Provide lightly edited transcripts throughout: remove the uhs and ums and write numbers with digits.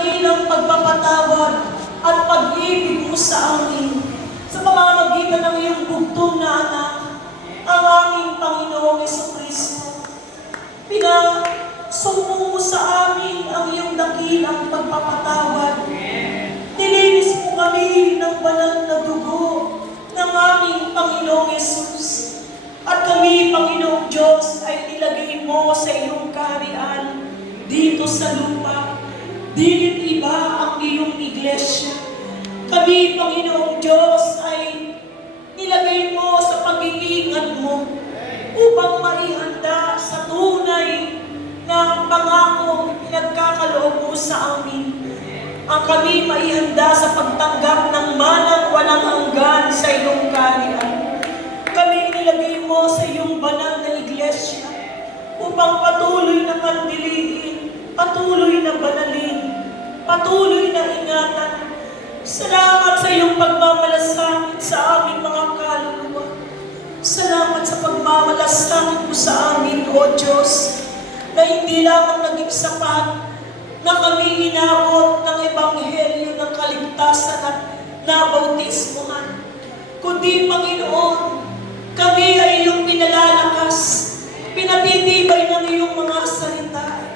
ng pagpapatawad at pag-ibig mo sa amin. Sa pamamagitan ng iyong bugtong na anak, ang aming Panginoong Jesucristo. Pinasumo mo sa amin ang iyong dakilang pagpapatawad. Nilinis mo kami ng banal na dugo ng aming Panginoong Jesus. At kami, Panginoong Diyos, ay nilagay mo sa iyong kaharian dito sa lupa. Dilit iba ang iyong iglesia. Kami, Panginoong Diyos, ay nilagay mo sa pag-iingat mo upang maihanda sa tunay na pangako pinagkakaloob mo sa amin. Ang kami maihanda sa pagtanggap ng manang walang hanggan sa iyong kaharian. Kami nilagay mo sa iyong banal na iglesia upang patuloy na kandiliin, patuloy na banalin, patuloy na ingatan. Salamat sa iyong pagmamalasakit sa aming mga kaluluwa. Salamat sa pagmamalasakit mo sa amin, O Diyos, na hindi lamang naging sapat na kami inabot ng ebanghelyo ng kaligtasan at nabautismuhan, kundi, Panginoon, kami ay iyong pinalalakas, pinatitibay ng iyong mga salita.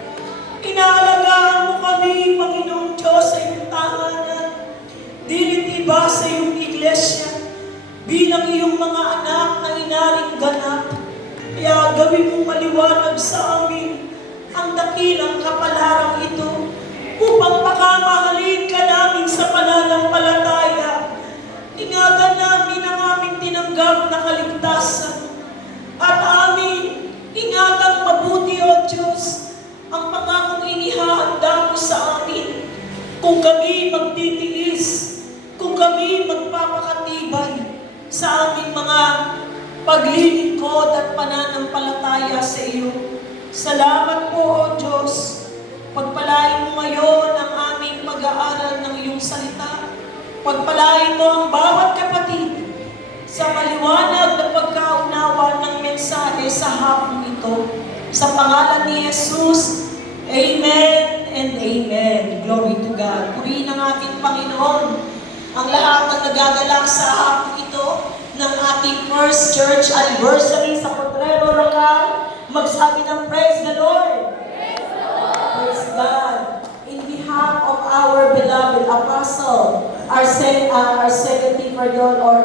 Inaalagaan mo kami, Panginoong Diyos, sa iyong tahanan, dilit iba sa iyong iglesia, bilang iyong mga anak na inaring ganap. Kaya gawin mong maliwanag sa amin ang dakilang kapalarang ito upang pakamahalin ka namin sa pananampalataya. Ingatan namin ang aming tinanggap na kaligtasan at amin ingatan mabuti, O Diyos, ang pangakong inihahanda mo sa amin. Kung kami magtitiis, kung kami magpapakatibay sa aming mga paglilingkod at pananampalataya sa iyo. Salamat po, O Diyos. Pagpalain mo ngayon ang aming pag-aaral ng iyong salita. Pagpalain mo ang bawat kapatid sa maliwanag na pagkaunawa ng mensahe sa hapong ito. Sa pangalan ni Jesus, Amen and Amen. Glory to God. Purihin ang ating Panginoon ang lahat ng nagagalak sa hapong ito ng ating first church anniversary sa Potrero Local. Magsabi ng praise the Lord. Praise the Lord. Praise God. In behalf of our beloved apostle, our secretary or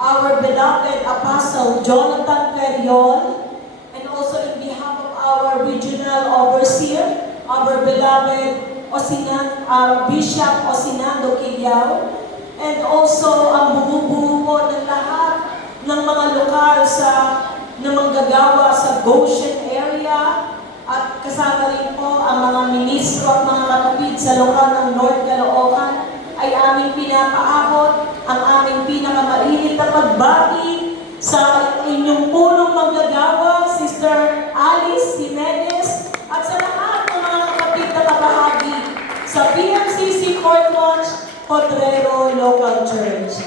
our beloved apostle Jonathan Periol, and also in behalf of our regional overseer, our beloved Bishop Osinando Quillao, and also ang bumubuo po ng lahat ng mga lokal na manggagawa sa Goshen area, at kasama rin po ang mga ministro at mga kapatid sa lokal ng North Caloocan, ay aming pinapaabot ang aming pinakamainit na pagbati sa inyong punong manggagawa, Sister Alice Jimenez, at sa lahat ng mga kapatid na kabahagi sa PMCC Court Launch Potrero Local Church.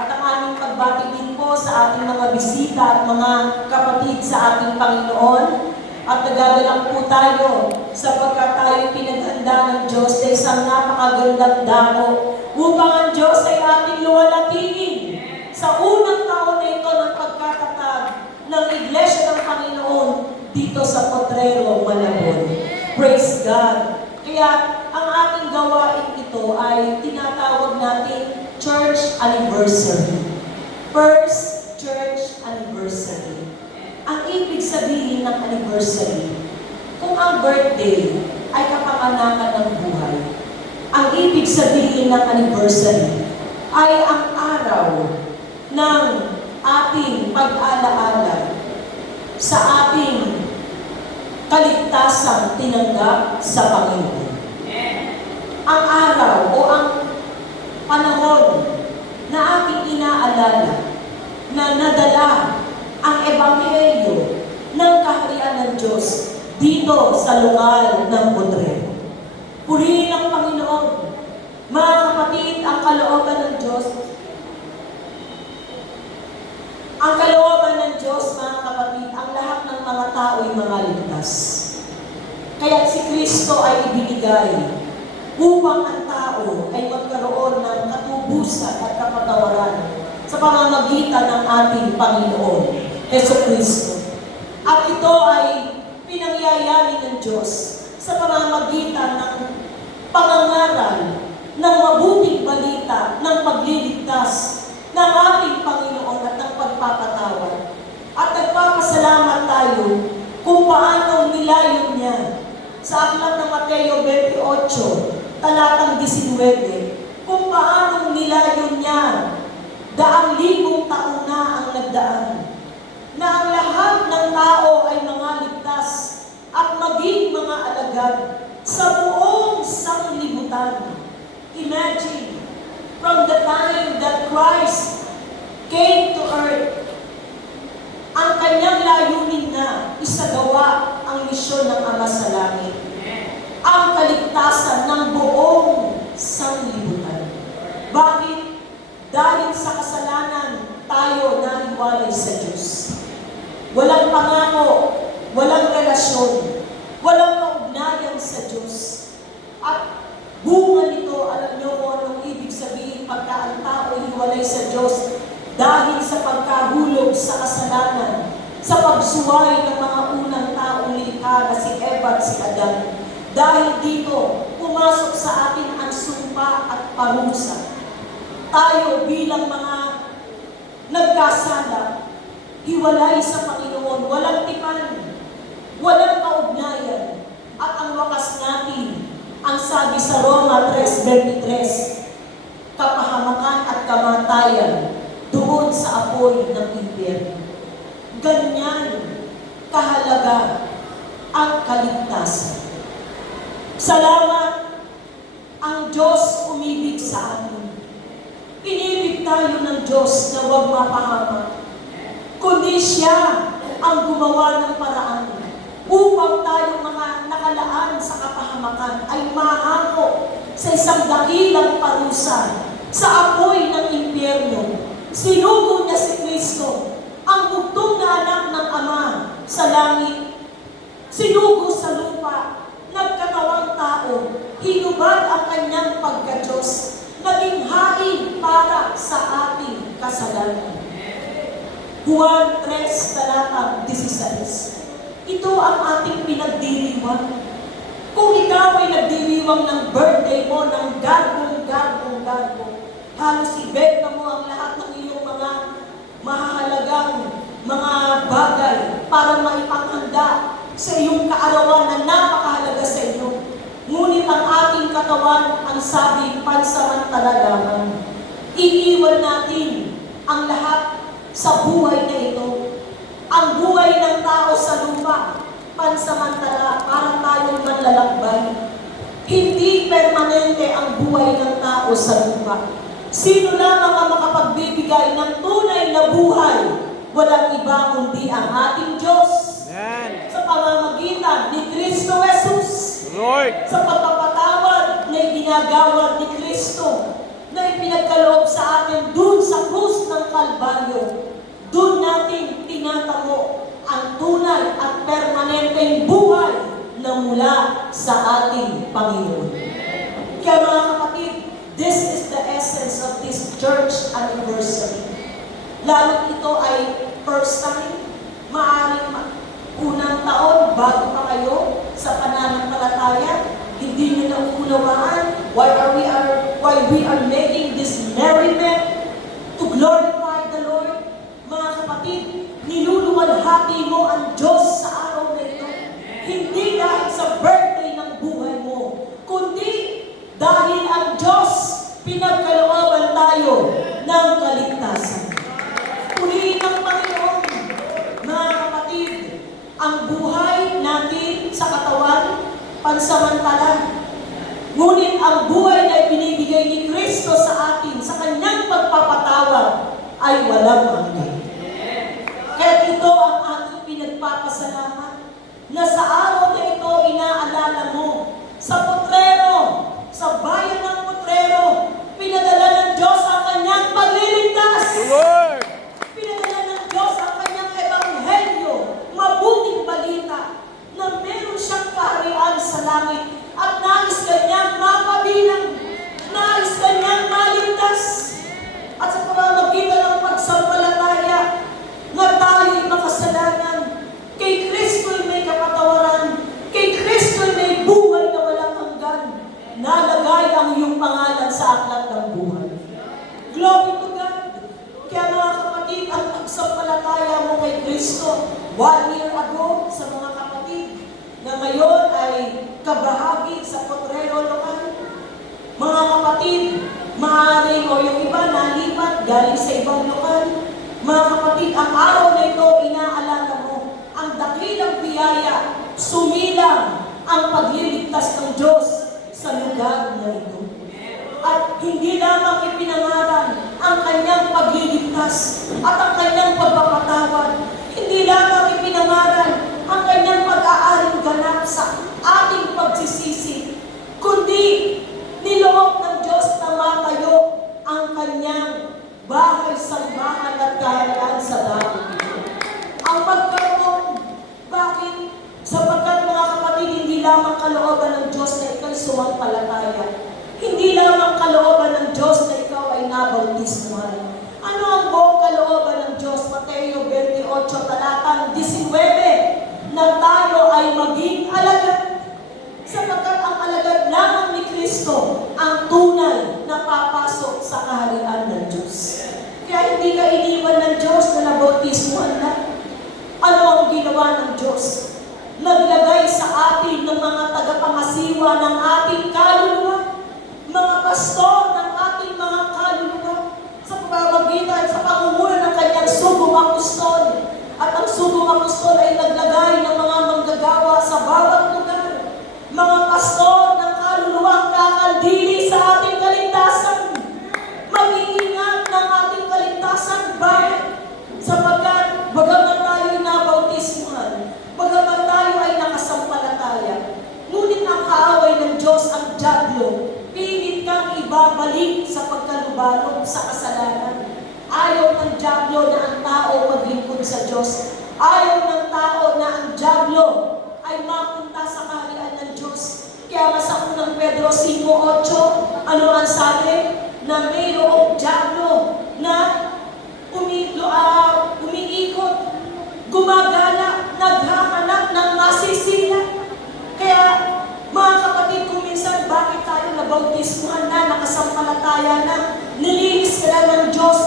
At ang aming pagbati din po sa ating mga bisita at mga kapatid sa ating Panginoon. At nagagalak po tayo sapagkat tayo pinaghanda ng Diyos sa isang napakagandang damo upang ang Diyos ay ating luwalhatihin sa unang taon na ito ng pagkakatag ng Iglesia ng Panginoon dito sa Potrero, Malabon. Praise God! Kaya ang ating gawain ito ay tinatawag natin Church Anniversary. First Church Anniversary. Ang ibig sabihin ng anniversary, kung ang birthday ay kapanganakan ng buhay, ang ibig sabihin ng anniversary ay ang araw ng ating pag-alaala sa ating kaligtasang tinanggap sa Panginoon. Ang araw o ang panahon na ating inaalala na nadala ang ebanghelyo ng kaharian ng Diyos dito sa lokal ng Potrero. Purihin ang Panginoon. Mga kapatid, ang kalooban ng Diyos, mga kapatid, ang lahat ng mga tao ay mga ligtas. Kaya si Kristo ay ibinigay upang ang tao ay magkaroon ng katubusan at kapatawaran sa pamamagitan ng ating Panginoon, Jesucristo. At ito ay pinangyayari ng Diyos sa pamamagitan ng pangangaral ng mabuting balita ng pagliligtas ng ating Panginoon at ng pagpapatawad. At nagpapasalamat tayo kung paano nilayon niya sa aklat ng Mateo 28, talatang 19, kung paano nilayon niya daang-libong taon na ang nagdaan, na ang lahat ng tao ay mga ligtas at maging mga alagad sa buong sanglibutan. Imagine, from the time that Christ came to earth, ang kanyang layunin na isagawa ang misyon ng Ama sa langit, ang kaligtasan ng buong sanglibutan. Bakit? Dahil sa kasalanan, tayo nahiwalay sa Diyos. Walang pangako, walang relasyon, walang kaugnayan sa Diyos. At bunga nito, alam niyo kung anong ibig sabihin pagka ang tao hiwalay sa Diyos dahil sa pagkahulog sa kasalanan, sa pagsuway ng mga unang taong nilikha na si Eva at si Adan. Dahil dito, pumasok sa atin ang sumpa at parusa. Tayo bilang mga nagkasala, hiwalay sa Panginoon, walang tipan, walang kaugnayan, at ang wakas natin, ang sabi sa Roma 3:23, kapahamakan at kamatayan doon sa apoy ng impyerno. Ganyan kahalaga ang kaligtasan. Salamat, ang Diyos umibig sa atin. Inibig tayo ng Diyos na huwag mapahamak, kundi Siya ang gumawa ng paraan upang tayo mga nakalaan sa kapahamakan ay mahako sa isang dakilang parusa sa apoy ng impyerno. Sinugo niya si Kristo, ang bugtong na anak ng Ama sa langit. Sinugo sa lupa, nagkatawang tao, hinubad ang kanyang pagka-Diyos, naging hain para sa ating kasalanan. Juan 3, talatang 16. Ito ang ating pinagdiriwang. Kung ikaw ay nagdiriwang ng birthday mo, ng garbo, halos ibenta mo ang lahat ng iyong mga mahalagang mga bagay para maipanghanda sa iyong kaarawan na napakahalaga sa iyo. Ngunit ang ating katawan, ang sabi, pansamantala lamang. Iiwan natin ang lahat sa buhay na ito. Ang buhay ng tao sa lupa, pansamantala, para tayong manlalakbay. Hindi permanente ang buhay ng tao sa lupa. Sino lamang ang makapagbibigay ng tunay na buhay? Walang iba kundi ang ating Diyos. Amen. Sa pamamagitan ni Kristo Jesus. Lord. Sa pagpapatawad na ginagawad ni Kristo na ipinagkaloob sa atin dun sa krus ng Kalbaryo. Dun natin tinatamo ang tunay at permanenteng buhay na mula sa ating Panginoon. Kaya mga kapatid, this is the essence of this church anniversary. Lalo ito ay first time, maaaring unang taon bago pa kayo sa pananampalataya, hindi nyo nauunawaan why we are making this merriment to glorify the Lord. Mga kapatid, niluluwalhati mo ang Diyos sa araw na ito. Hindi dahil sa birthday ng buhay mo, kundi dahil ang Diyos pinagkalooban tayo ng kaligtasan. Purihin ng Panginoon, mga kapatid, ang buhay natin sa katawan, pansamantala. Ngunit ang buhay na ibinibigay ni Kristo sa atin, sa kanyang pagpapatawad, ay walang hanggan. Kaya ito ang ating pinagpapasalamat, na sa araw na ito inaalala mo, sa Potrero, sa bayan ng Potrero, pinadala ng Diyos ang kanyang pagliligtas. Lord. Pinadala ng Diyos ang kanyang ebanghelyo, mabuting balita, na meron siyang kaharian sa langit at nais kanyang mapabigay pangalan sa aklat ng buhay. Glory to God. Kaya mga kapatid, ang pagsampalataya mo kay Kristo 1 year ago sa mga kapatid na ngayon ay kabahagi sa Potrero lokal. Mga kapatid, maaari o yung iba nalipat galing sa ibang lokal. Mga kapatid, ang araw na ito, inaalala mo, ang dakilang biyaya, sumilang ang pagliligtas ng Diyos sa lugar na ito. At hindi lamang ipinangaral ang kanyang pagliligtas at ang kanyang pagpapatawad. Hindi lamang ipinangaral ang kanyang pag-aaring ganap sa ating pagsisisi, kundi niloob ng Diyos na matayo ang kanyang bahay, sambahan at kaharian sa dagat. Ang pagkaroon, bakit? Sapagkat mga kapatid, hindi lamang kalooban ng Diyos na ito'y sumampalataya. Hindi lamang kalooban ng Diyos na ikaw ay nabautismuhan. Ano ang buong kalooban ng Diyos? Mateo 28, talatang 19, na tayo ay maging alagad. Sapagkat ang alagad lamang ni Kristo ang tunay na papasok sa kaharian ng Diyos. Kaya hindi ka iniwan ng Diyos na nabautismuhan na. Ano ang ginawa ng Diyos? Naglagay sa atin ng mga tagapangasiwa ng ating kaluluwa, mga pastor ng ating mga kaluluwa, sa pamamagitan sa pangunguna ng kanyang sugong apostol. At ang sugong apostol ay naglagay ng mga manggagawa sa bawat lugar. Mga pastor ng kaluluwa ang kakaldili sa ating kaligtasan. Mag-iingat ng ating kaligtasan. Bakit? Sapagkat bagaman tayo nabautismuhan, bagaman tayo ay nakasampalataya, ngunit ang kaaway ng Diyos ang dyablo, pilit kang ibabalik sa pagkalubalog sa kasalanan. Ayaw ng dyablo na ang tao maglingkod sa Diyos. Ayaw ng tao na ang dyablo ay mapunta sa kaharian ng Diyos. Kaya sa unang Pedro 5:8, ano ang sabi? Na mayroong dyablo na umiikot, gumagala, naghahanap ng masisila. Kaya mga kapatid, kung minsan bakit tayo nabautismuhan na, nakasampalataya na, nilinis ka na ng Diyos,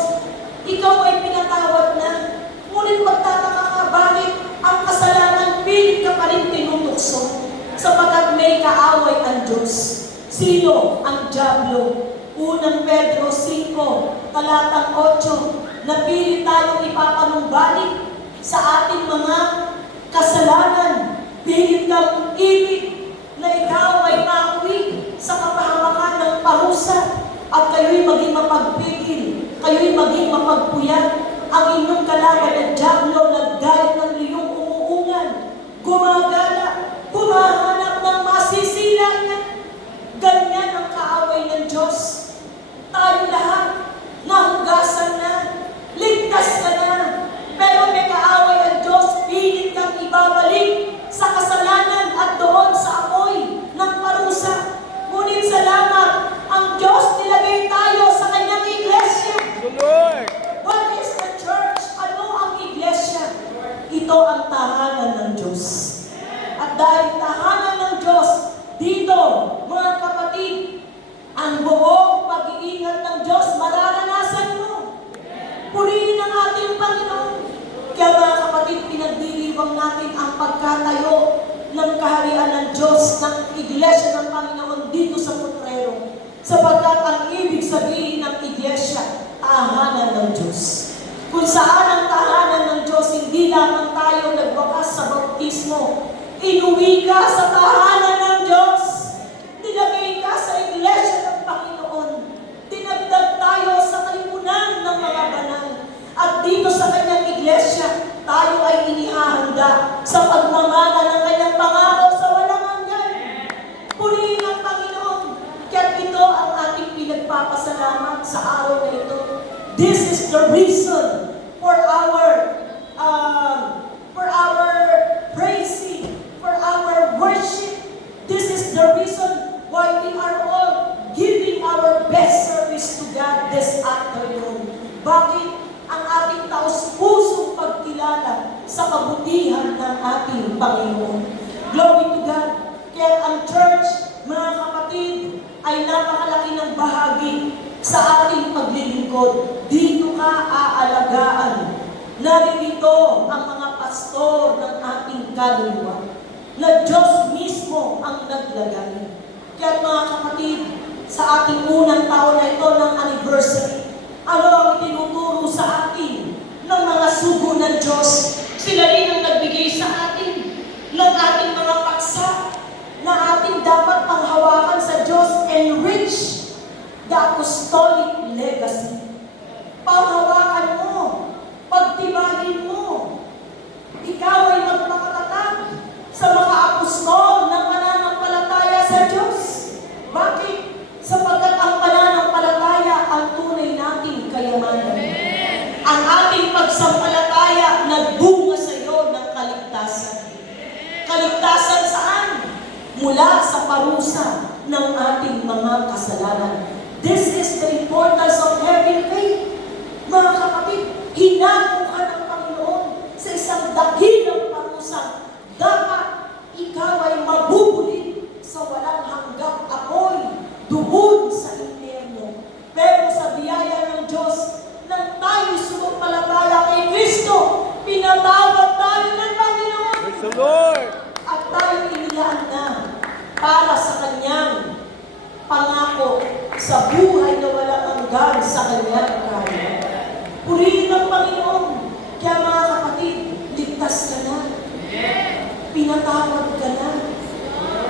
ikaw ay pinatawad na, ngunit magtataka ka, bakit ang kasalanan pilit ka pa rin tinutokso? Sapagkat may kaaway ang Diyos. Sino? Ang dyablo. Unang Pedro 5, talatang 8, na pilit tayong ipapanumbalik sa ating mga kasalanan. Pilit kang ibig na ikaw ay mauwi sa kapahamakan ng parusa at kayo'y maging mapagpigil, kayo'y maging mapagpuyat. Ang inyong kalaban ng dyablo naggalit ng iyong umuungan, gumagala, humahanap ng masisilangan. Ganyan ang kaaway ng Diyos. Tayo lahat, nahugasan na, ligtas ka na, pero may kaaway ang Diyos, pilit kang ibabalik sa kasalanan at doon sa apoy ng parusa. Ngunit salamat, ang Diyos nilagay tayo sa kanyang iglesia. The Lord. What is the church? Ano ang iglesia? Ito ang tahanan ng Diyos. At dahil tahanan ng Diyos, dito, mga kapatid, ang buong pag-iingat ng Diyos, mararanasan mo. Purihin ang ating Panginoon. Kaya mga kapatid, pinagdiriwang natin ang pagkatayo ng kaharian ng Diyos, ng iglesia ng Panginoon dito sa Potrero. Sapagkat ang ibig sabihin ng iglesia, tahanan ng Diyos. Kung saan ang tahanan ng Diyos, hindi lamang tayo nagwakas sa bautismo. Inuwi ka sa tahanan ng Diyos. Nilagay ka sa iglesia ng Panginoon. Dinagdag tayo sa kalimunan ng mga banal. At dito sa kanyang iglesia, tayo ay inihahanda sa pagmamana ng kanyang pangako sa walang hanggan. Purihin ang Panginoon. Kaya ito ang ating pinagpapasalamat sa araw na ito. This is the reason for our praising, for our worship. This is the reason why we are all giving our best service to God this afternoon. Bakit? Ang ating taos-pusong pagkilala sa kabutihan ng ating Panginoon. Glory to God. Kaya ang church, mga kapatid, ay napakalaki ng ng bahagi sa ating paglilingkod. Dito ka aalagaan. Naririto ang mga pastor ng ating kaluluwa na Diyos mismo ang naglagay. Kaya mga kapatid, sa ating unang taon na ito ng anniversary, ano ang tinuturo sa atin ng mga sugo ng Diyos? Sila rin ang nagbigay sa atin ng ating mga paksa na ating dapat panghawakan sa Diyos, enrich the apostolic legacy. Panghawakan mo, pagtibahin mo. Ikaw ay magpakatatag sa mga apostol ng pananampalataya sa Diyos. Bakit? Sapagkat ang pananampalataya ang tunay nating kayamanan. Ang ating pagsampalataya nagbunga sa iyo ng kaligtasan. Kaligtasan saan? Mula sa parusa ng ating mga kasalanan. This is the importance of having faith. Mga kapatid, hinako ka ng Panginoon sa isang dakilang parusa. Dapat ikaw ay mabubulit sa walang hanggang apoy doon sa impyerno. Pero sa biyaya ng Diyos, nang tayo sumampalataya kay Kristo, pinatawad tayo ng Panginoon. Praise the Lord! At tayo inilaan na para sa Kanyang pangako sa buhay na walang hanggan sa Kanyang kaya. Purihin ng Panginoon. Kaya mga kapatid, ligtas ka na. Pinatawad ka na.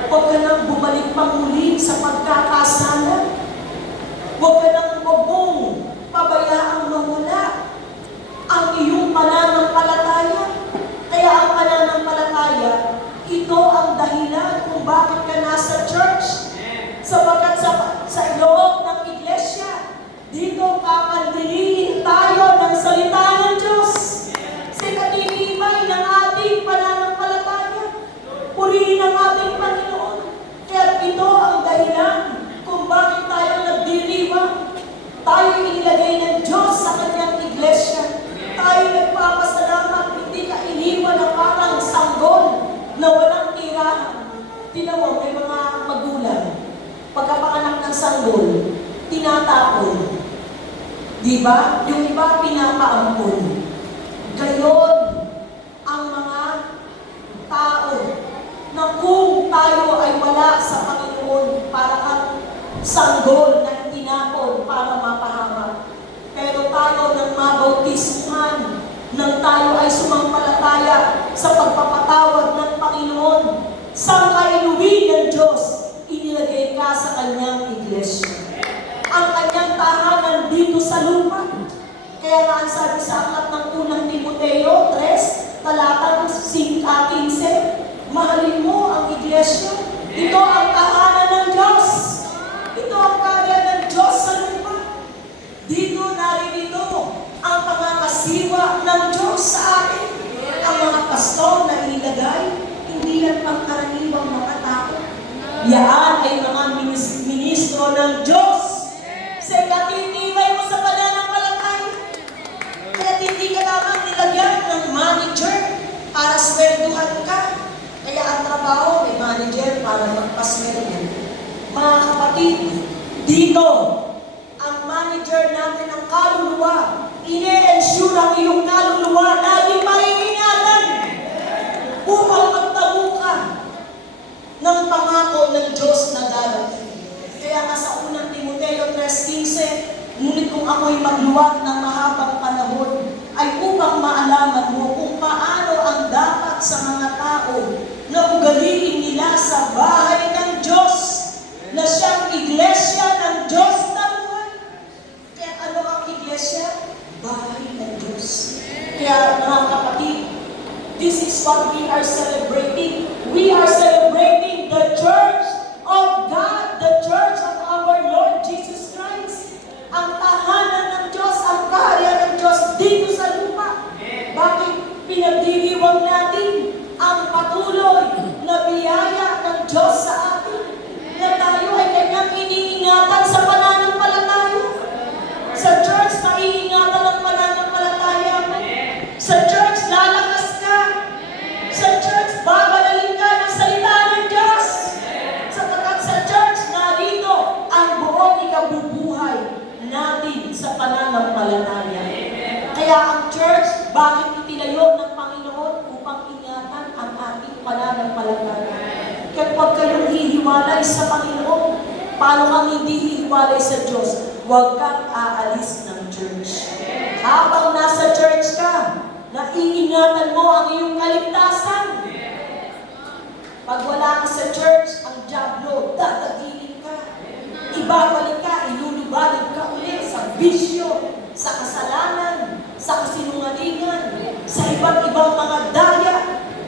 Huwag ka nang bumalik pang muli sa pagkakasala. Huwag mong pabayaang mawala ang iyong pananampalataya. Kaya ang pananampalataya, ito ang dahilan kung bakit ka nasa church. Sapagkat sa loob ng iglesia, dito kakandiliin tayo ng salita ng Diyos. Sa katibay ng ating pananampalataya, purihin ang ating Panginoon. Kaya ito ang dahilan kung bakit tayo nagdiriwang. Tayo inilagay ng Diyos sa kanyang iglesia. Tayo nagpapasalamat, hindi ka iniwan ng parang sanggol na walang tirahan. Tingnan mo, may mga magulang, pagkapanganak ng sanggol, tinatapon. Diba? Yung iba pinapaampon. Gayon ang mga tao na kung tayo ay wala sa Panginoon para kang sanggol na tinapon para mapahama. Pero tayo nang mabautismuhan, nang tayo ay sumampalataya sa pagpapatawad ng Panginoon, sa kainuwi ng Diyos, inilagay ka sa kanyang iglesia. Ang kanyang tahanan dito sa lupa. Kaya nga ang sabi sa aklat ng unang Timoteo 3, talata 15, mahalin mo ang iglesia. Ito ang tahanan ng Diyos. Ito ang karya ng Diyos sa lupa. Dito naririto ang pangangasiwa ng Diyos sa atin. Ang mga pastor na inilagay, hindi lang pangkaraniwang mga tao. Yaan ay mga ministro ng Diyos. Sa katitibay mo sa pananampalataya. Kaya hindi ka lamang nilagyan ng manager para swerduhan ka. Kaya ang trabaho may manager para magpasweldo. Mga kapatid, dito, ang manager natin ng kaluluwa, ine-ensure ang iyong kaluluwa laging maiingatan upang magtago ka ng pangako ng Diyos na darating. Kaya nga sa unang Timoteo 3:15, ngunit kung ako'y magluwag ng mahabang panahon, ay upang maalaman mo kung paano ang dapat sa mga tao na ugaliin nila sa bahay ng Diyos, na siyang iglesia ng Diyos na buhay. Kaya ano ang iglesia? Bahay ng Diyos. Kaya mga kapatid, this is what we are celebrating. We are celebrating the church of God, the church of our Lord Jesus Christ. Ang tahanan ng Diyos, ang karya ng Diyos dito sa lupa. Bakit pinagdiriwang natin ang patuloy na biyaya ng Diyos sa atin? Na tayo ay kanyang iniingatan sa pananampalataya. Sa church, maiingatan ang pananampalataya mo. Sa church, lalakas ka. Sa church, babala sa pananampalataya. Kaya ang church, bakit itinayo ng Panginoon? Upang ingatan ang ating pananampalataya. Kaya pag kayong hihiwalay sa Panginoon, paano kang hindi hihiwalay sa Diyos? Huwag kang aalis ng church. Habang nasa church ka, naiingatan mo ang iyong kaligtasan. Pag wala ka sa church, ang dyablo, dadagilin ka. Ibabalik ka, ilulubalin ka ulit sa bisyo, sa kasalanan, sa kasinungalingan, sa iba't ibang mga daya.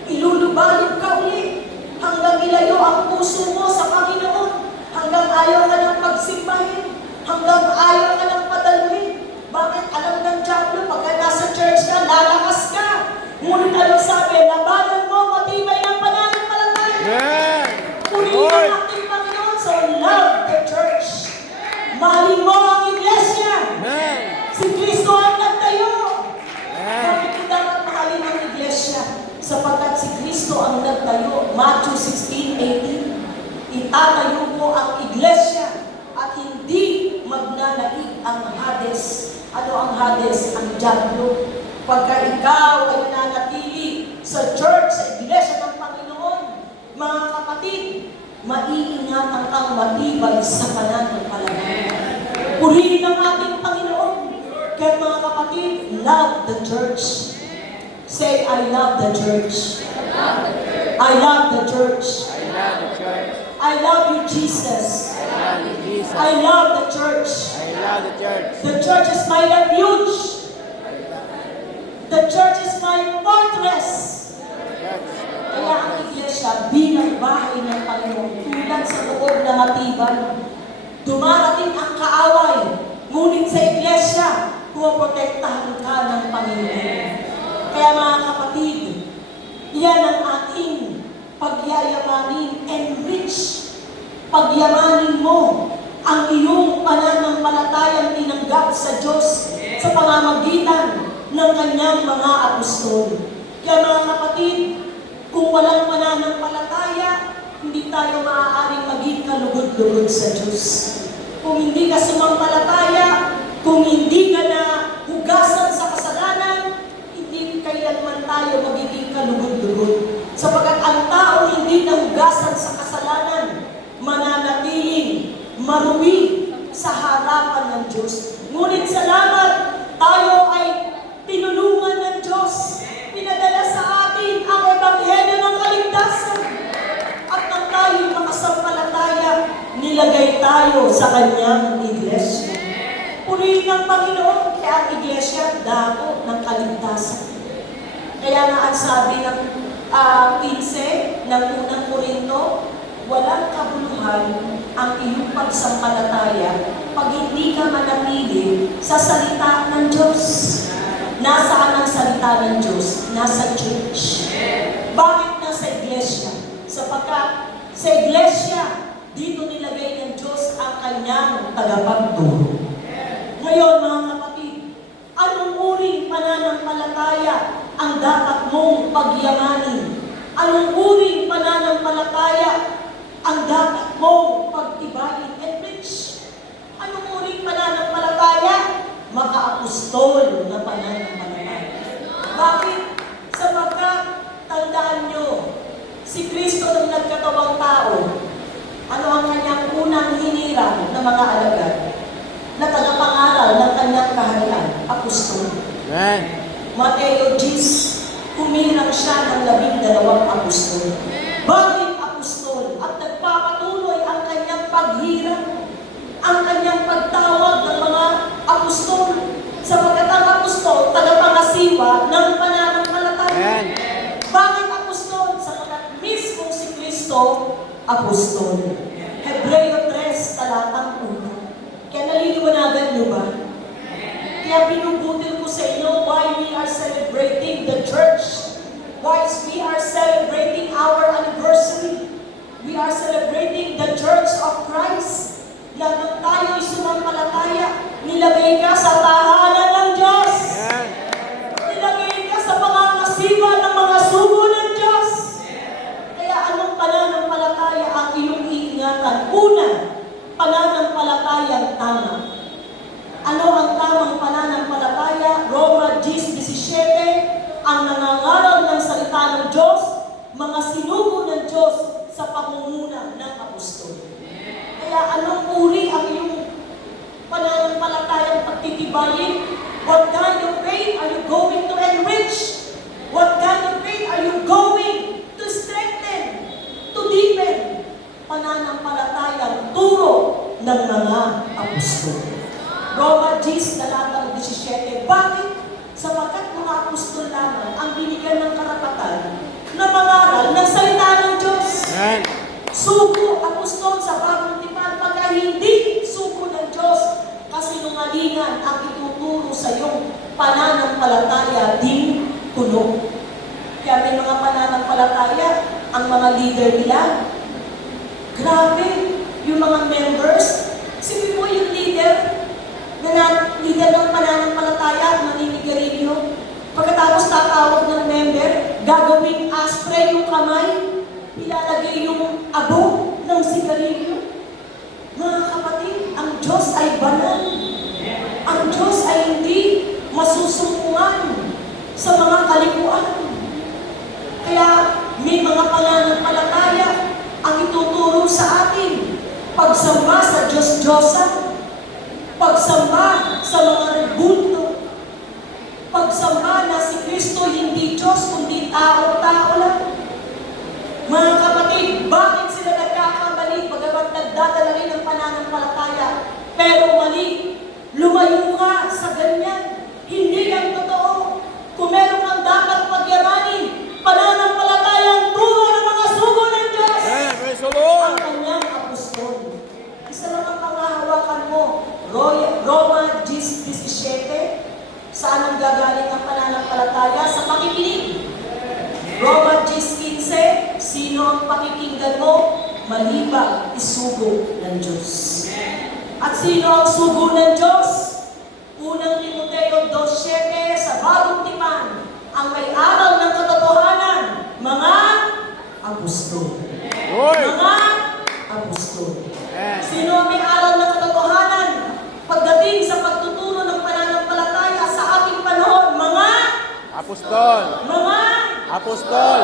Ilulubalin ka ulit hanggang ilayo ang puso mo sa Panginoon, hanggang ayaw ka ng pagsimbahin, hanggang ayaw ka ng padaluhin. Bakit? Alam ng dyablo, pagka nasa church ka, lalakas ka. Ngunit anong sabi? Labanan mo, matibay ng pananampalataya. Amen. Purihin ang ating Panginoon, so love the church. Mahalin mo ang iglesia. Amen. Si Kristo ang nagtayo. Amen. Bakit mo dapat mahalin ang iglesia? Sapagkat si Kristo ang nagtayo. Matthew 16:18. Itatayo mo ang iglesia at hindi magnanaig ang Hades. Ano ang Hades? Ang dyablo. Pagka ikaw ay nanatili sa church, sa iglesia ng Panginoon, mga kapatid, maiingatan kang matibay sa pananampalataya. Purihin ang ating Panginoon. Kaya mga kapatid, love the church. Say, I love the church. I love the church. I love the church. I love you, Jesus. I love you, Jesus. I love the church. I love the church. The church is my refuge. The church is my fortress. Church. Kaya ang iglesia bilang bahay ng Panginoon, tulad sa loob na matibay. Dumarating ang kaaway, ngunit sa iglesia, pumoprotektahan ka ng Panginoon. Kaya mga kapatid, yan ang ating pagyayamanin, enrich. Pagyamanin mo ang iyong pananampalatayang tinanggap sa Diyos sa pamamagitan ng kanyang mga apostol. Kaya mga kapatid, kung walang pananampalataya, hindi tayo maaaring maging kalugod-lugod sa Diyos. Kung hindi ka sumampalataya, kung hindi ka na hugasan sa kasalanan, hindi kailanman tayo magiging kalugod-lugod. Sapagkat ang tao hindi nahugasan sa kasalanan, mananatiling marumi sa harapan ng Diyos. Ngunit salamat, tayo ay tinulungan ng Diyos. Pinadala sa atin ang ebanghelyo ng kaligtasan. At nang tayo makasampalataya, nilagay tayo sa kanyang iglesia. Purihin ng Panginoon, kaya ang iglesia dako ng kaligtasan. Kaya nga ang sabi ng 15 ng unang Korinto, walang kabuluhan ang iyong pagsampalataya pag hindi ka manatili sa salita ng Diyos. Nasaan ang salita ng Diyos? Nasa church. Bakit nasa iglesia? Sapagkat sa iglesia, dito nilagay ng Diyos ang kanyang tagapagturo. Ngayon mga kapatid, anong uring pananampalataya ang dapat mong pagyamanin? Anong uring pananampalataya ang dapat mong pagtibayin? Enrich. Anong uring pananampalataya? Maka-apostol na pananampalataya. Bakit? Sapagkat, tandaan nyo, si Kristo nung nagkatawang tao, ano ang kanyang unang hinirang ng mga alagad? Na tagapangaral ng kanyang kaharian, apostol. Amen. Mateo 10, humirang siya ng 12 apostol. Bakit apostol? At nagpapatuloy ang kanyang paghirang, ang kanyang pagtawag ng mga apostol. Sapagkat ang apostol, tagapangasiwa ng pananampalataya. Amen. Bakit apostol? Sapagkat mismo si Kristo, apostol. Hebreo 3, talatang 1. Kaya naliliwanagan niyo ba? Kaya binubutil ko sa inyo why we are celebrating the church. Why we are celebrating our anniversary. We are celebrating the church of Christ. Na nung tayo'y sumampalataya, nilagay ka sa tahanan ng Diyos. Amen. Nilagay ka sa pangangasiwa ng mga sugo ng Diyos. Kaya anong pananampalataya ang iyong iingatan? Una, pananampalatayang tama. Ang Ano ang tamang pananampalataya? Roma 10:17, ang nangangaral ng salita ng Diyos, mga sinugo ng Diyos sa pangunguna ng apostol. Kaya anong uri ang iyong pananampalatayang pagtitibayin? What kind of faith are you going to enrich? What kind of faith are you going to strengthen, to deepen? Pananampalatayang turo ng mga apostol. Roma 10, talatang 17. Bakit? Sapagkat mga apostol lamang ang binigyan ng karapatan na mangaral ng salita ng Diyos. Amen. Sugo, apostol sa bagong tipan, pagka hindi sugo ng Diyos, kasinungalingan ang ituturo sa iyong pananampalataya din puno. Kaya may mga pananampalataya, ang mga leader nila, grabe, yung mga members, sino mo yung leader ng pananampalataya, maninigarilyo, pagkatapos tatawag ng member, gagawing aspre yung kamay, ilalagay yung abo ng sigarilyo. Mga kapatid, ang Diyos ay banal. Ang Diyos ay hindi masusumpungan sa mga kalikuan. Kaya may mga pananampalataya ang ituturo sa atin. Pagsamba sa Diyos-Diyosan, pagsamba sa mga rebulto, pagsamba na si Kristo hindi Diyos kundi tao-tao lang. Mga kapatid, bakit sila nagkakamali bagamat nagdadala rin ng pananampalataya? Pero mali, lumayo ka sa ganyan. Hindi yan totoo. Kung meron kang dapat pagyamanin, pananampalatayang turo ng mga sugo ng Diyos. Amen. Praise the Lord. Ang kanyang apostol. Isa lang ang pangahawakan mo. Roma 10:17. Saan ang gagaling ang pananampalataya? Sa pakikinig. Roma 10:15. Sino ang pakikinggan mo? Maliba isugo ng Diyos. At sino ang sugo ng Diyos? Unang Timoteo 2:7, sa bagong tipan, ang may aral ng katotohanan, mga apostol. Lord. Mga apostol. Amen. Sino ang may aral ng katotohanan? Pagdating sa pagtuturo ng pananampalataya sa ating panahon, mga Apostol. Apostol.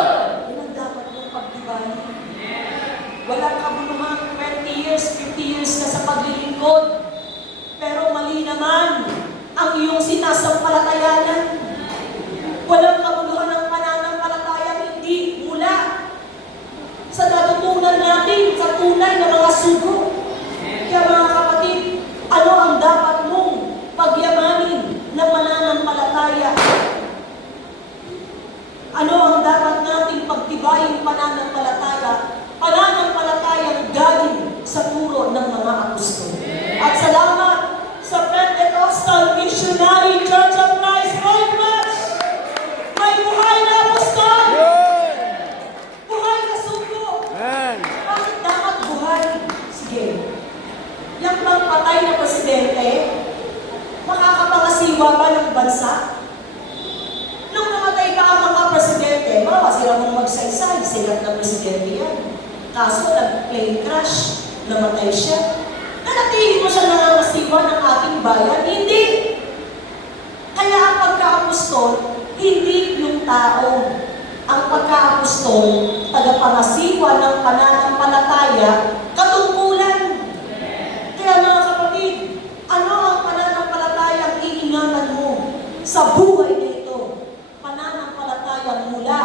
yun ang dapat mong pagtibayin. Walang kabuluhan, 20 years, 50 years ka sa paglilingkod. Pero mali naman ang iyong sinasampalatayanan. Walang kabuluhan ng pananampalataya, hindi mula sa natutunan natin sa tunay na mga sugo. Kaya mga kapatid, ano ang dapat mong pagyamanin ng mananampalataya? Ano ang dapat nating pagtibayin pananampalataya? Pananampalatayang galing sa turo ng mga apostol. At salamat sa Pentecostal Missionary Church of Christ, Roymas! May buhay na apostol! Lord. Buhay na sugo! Amen. Bakit dapat buhay? Sige. Yung bang patay na presidente, makakapangasiwa ba ng bansa? Nung namatay pa ang mga presidente, bawa sila mong magsaysay, silat na presidente yan. Kaso nag-plane crash, namatay siya. Nanatili mo siya nangangasiwa ng ating bayan? Hindi! Kaya ang pagka-apostol, hindi yung tao. Ang pagka-apostol, tagapangasiwa ng pananampalataya, katungkulan. Kaya mga kapatid, ano ang pananampalatayang iingatan mo sa buhay na ito? Pananampalatayang mula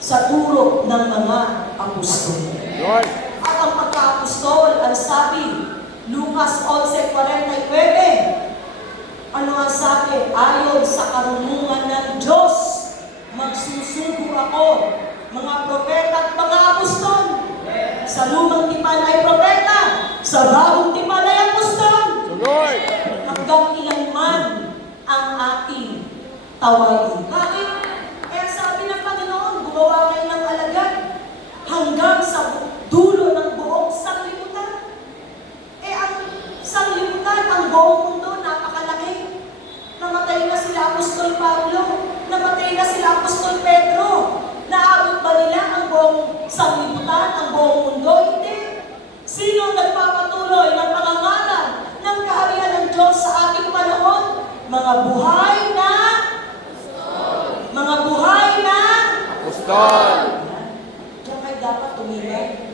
sa turo ng mga apostol. Lord. At ang pagka-apostol, ang sabi, Lucas 11:49, ano ang sabi? Ayon sa karunungan ng Diyos, magsusugo ako, mga propeta at mga apostol. Sa lumang tipan ay propeta, sa bagong tipan ay apostol. So Lord. Hanggang ilan man ang ating tawagin. Bakit? Kaya sabi ng Panginoon, gumawa kayo ng alagad hanggang sa dulo ng buong sanglibutan. Ang sanglibutan, ang buong mundo, napakalaki. Namatay na sila Apostol Pablo, namatay na sila Apostol Pedro. Naabot ba nila ang buong sanglibutan, ang buong mundo? Hindi. Sino nagpapatuloy ng pangangaral ng kaharian ng Diyos sa ating panahon? Mga buhay na Apostol. Diyan kayo dapat tumibay.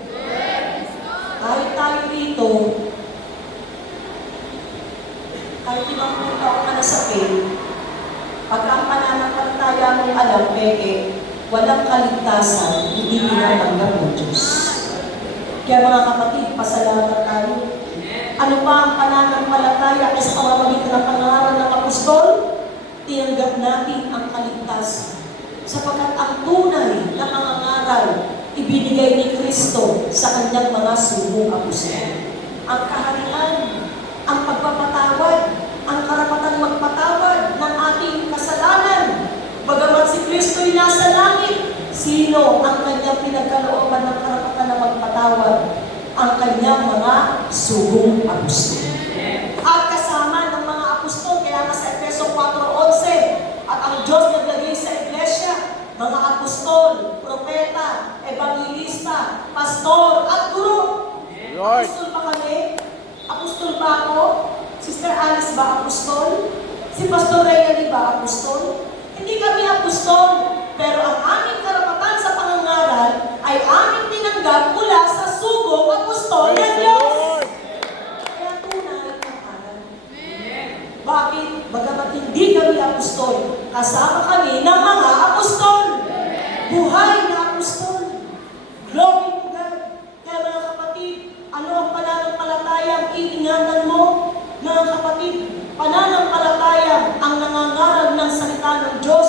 Kahit tayo dito, kahit ibang taon ka na sa faith, pag ang pananampalataya mong alam, walang kaligtasan, hindi tinatanggap ng Diyos. Kaya mga kapatid, pasalamat tayo. Ano pa ang pananampalataya ay sa pamamagitan ng pangaral ng apostol? Tinanggap natin ang kaligtasan. Sapagkat ang tunay na pangangaral ibinigay ni Kristo sa kanyang mga subong apostol. Ang kaharian, ang pagpapatawad, ang karapatang magpatawad ng ating kasalanan. Bagamat si Kristo'y nasa langit, sino ang kanyang pinagkalooban ng karapatan na magpatawad? Ang kanyang mga subong apostol. At kasama ng mga apostol, kaya nga sa Efeso 4:11, at ang Diyos naglagay sa iglesia, mga apostol, propeta, evangelista, pastor, at guro. Lord. Apostol ba kami? Apostol ba ako? Sister Alice ba apostol? Si Pastor Rayani ba apostol? Hindi kami apostol, pero ang aming karapatan sa pangangaral ay aming tinanggap mula sa subong apostol ng Praise the Diyos. Lord. Kaya tunay ang aral. Bakit? Bagamat hindi kami apostol, kasama kami ng mga apostol. Buhay na apostol. Glory to God. Kaya mga kapatid, ano ang pananampalatayang iingatan mo? Mga kapatid, pananampalatayang ang nangangaral ng salita ng Diyos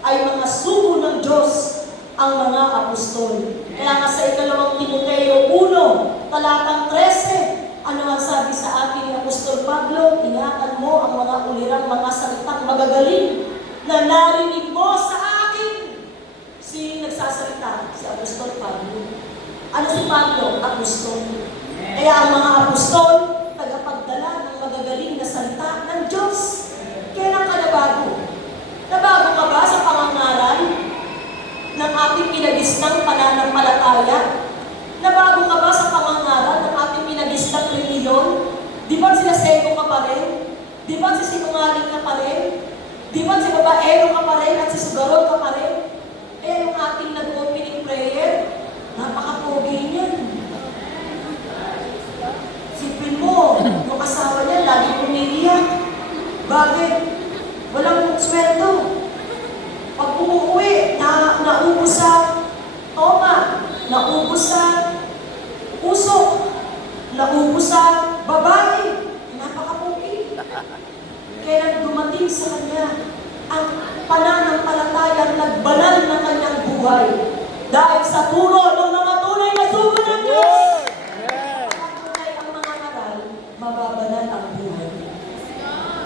ay mga sugo ng Diyos, ang mga apostol. Kaya nga sa ikalawang Timoteo 1, talatang 13, ano ang sabi sa atin ni Apostol Pablo? Ingatan mo ang mga ulirang mga salitang magagaling na narinig mo sa akin. Si nagsasalita? Si Apostol Pablo. Ano si Pablo? Apostol. Kaya ang mga apostol, tagapagdala ng magagaling na salita ng Diyos. Kailan ka nabago? Nabago ka ba sa pangangaral ng ating pinagisnang pananampalataya? Nabago ka ba sa pangangaral ng ating pinagisnang reliyon? Di ba sinasego ka pa rin? Di ba sisinungaling ka pa rin? Di ba si babaero ka pa rin at sisugarol ka pa rin? Eh, yung ating nag-opening prayer, napaka-pogi niyan. Sipin mo, yung asawa niya, lagi umiiyak. Bakit? Walang sweldo. Pag umuwi, naubos sa toma, naubos sa puso, naubos sa babae. Napaka-pogi. Kaya dumating sa kanya ang pananampalatayang nagbanal na kanyang buhay dahil sa turo ng mga tunay na sugo ng Diyos. Tunay ang mga aral, mababanal ang buhay.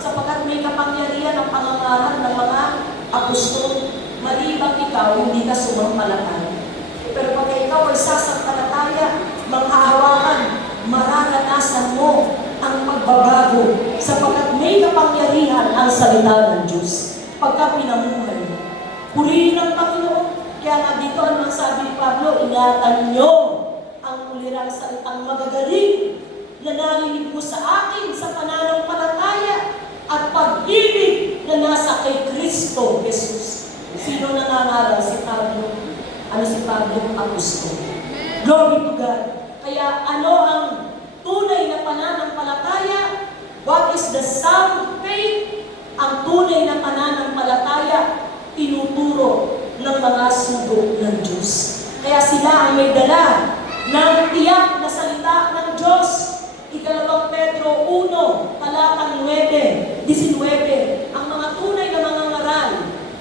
Sapagkat may kapangyarihan ang pangangaral ng mga apostol, malibang ikaw, hindi ka sumampalataya. Pero pag ikaw ay sasampalataya, manghahawakan, mararanasan mo ang pagbabago sapagkat may kapangyarihan ang salita ng Diyos pagka pinamuhay mo. Purihin ng Panginoon. Kaya nga dito ang sabi ni Pablo, ingatan nyo ang ulirang salitang magagaling na narinig mo sa akin sa pananampalataya at pag-ibig na nasa kay Kristo Jesus. Sino nangangaral? Si Pablo. Ano si Pablo? Apostol. Glory to God. Kaya ano ang tunay na pananampalataya? What is the sound faith? Ang tunay na pananampalataya, tinuturo ng mga sugo ng Diyos. Kaya sila ay may dala ng tiyak na salita ng Diyos. Ikalawang Pedro 1, talatang 19, ang mga tunay na mga ngaral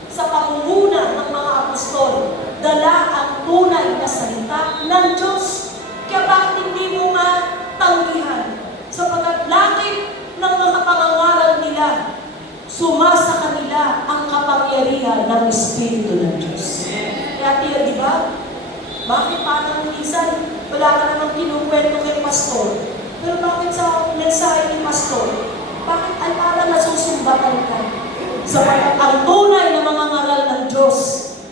sa pangunguna ng mga apostol, dala ang tunay na salita ng Diyos. Kaya bakit hindi mo matanggihan? Sapagkat langit ng mga pangangaral nila, sumasa kanila ang kapangyarihan ng Espiritu ng Diyos. Kaya tila, di ba? Bakit parang minsan wala ka namang kinukwento kay pastor? Pero bakit sa mensahe ni pastor? Bakit ay parang nasusumbatan ka? Sapagkat ang tunay na mga ngaral ng Diyos,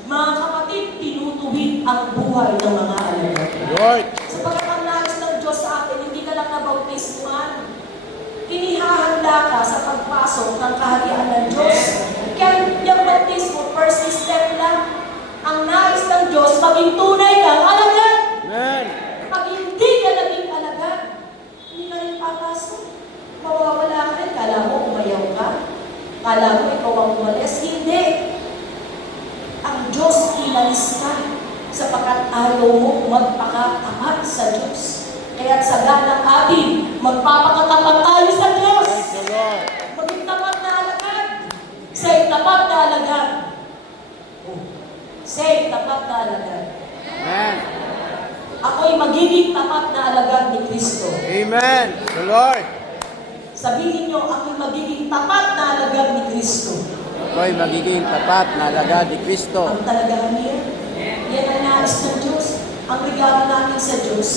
mga kapatid, tinutuwid ang buhay ng mga alagad. Lord. Sapagkat ang nais ng Diyos sa atin, hindi ka lang nabautismuhan. Inihahanda ka sa pagpasok makapasok ng kaharian ng Diyos. Kaya yung baptismo, first step lang. Ang nais ng Diyos, maging tunay kang alagad. Amen. Pag hindi ka naging alagad, hindi ka rin papasok. Mawawala ka rin. Kala mo umayaw ka. Kala mo ikaw ang umalis. Hindi. Ang Diyos inalis ka sapagkat ayaw mo magpakatapat sa Diyos. Kaya sa ganang atin, magpapakatapat tayo sa Diyos. Praise the Lord. Maging tapat na alagad. Say, tapat na alagad. Say, tapat na alagad. Amen. Ako'y magiging tapat na alagad ni Kristo. Amen. The Lord. Sabihin niyo, ako'y magiging tapat na alagad ni Kristo. Ako'y magiging tapat na alagad ni Kristo. Ang talagahan niya. Yan ang nais ng Diyos. Ang regalo natin sa Diyos.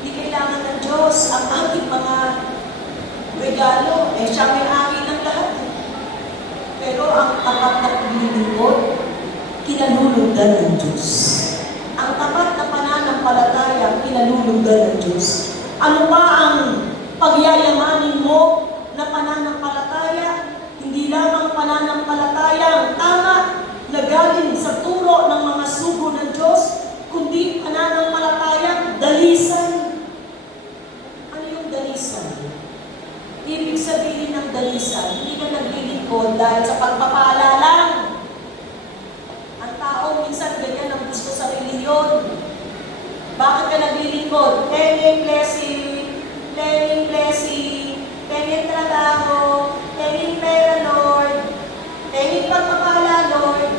Hindi kailangan ng Diyos ang ating mga regalo. Siya may akin ng lahat. Pero ang tapat na paglilingkod, kinalulugdan ng Diyos. Ang tapat na pananampalataya, kinalulugdan ng Diyos. Ano pa ang pagyayamanin mo na pananampalataya? Hindi lamang pananampalataya ang tama na galing sa turo ng mga sugo ng Diyos, kundi pananampalataya, dalisan. Ano yung dalisan? Ibig sabihin ng dalisan, hindi ka naglilingkod dahil sa pagpapala lang. Ang tao minsan ganyan ang gusto sa reliyon. Bakit ka naglilingkod? Pengeng blessing, pengeng trabaho, pengeng pera, Lord, pengeng pagpapala, Lord.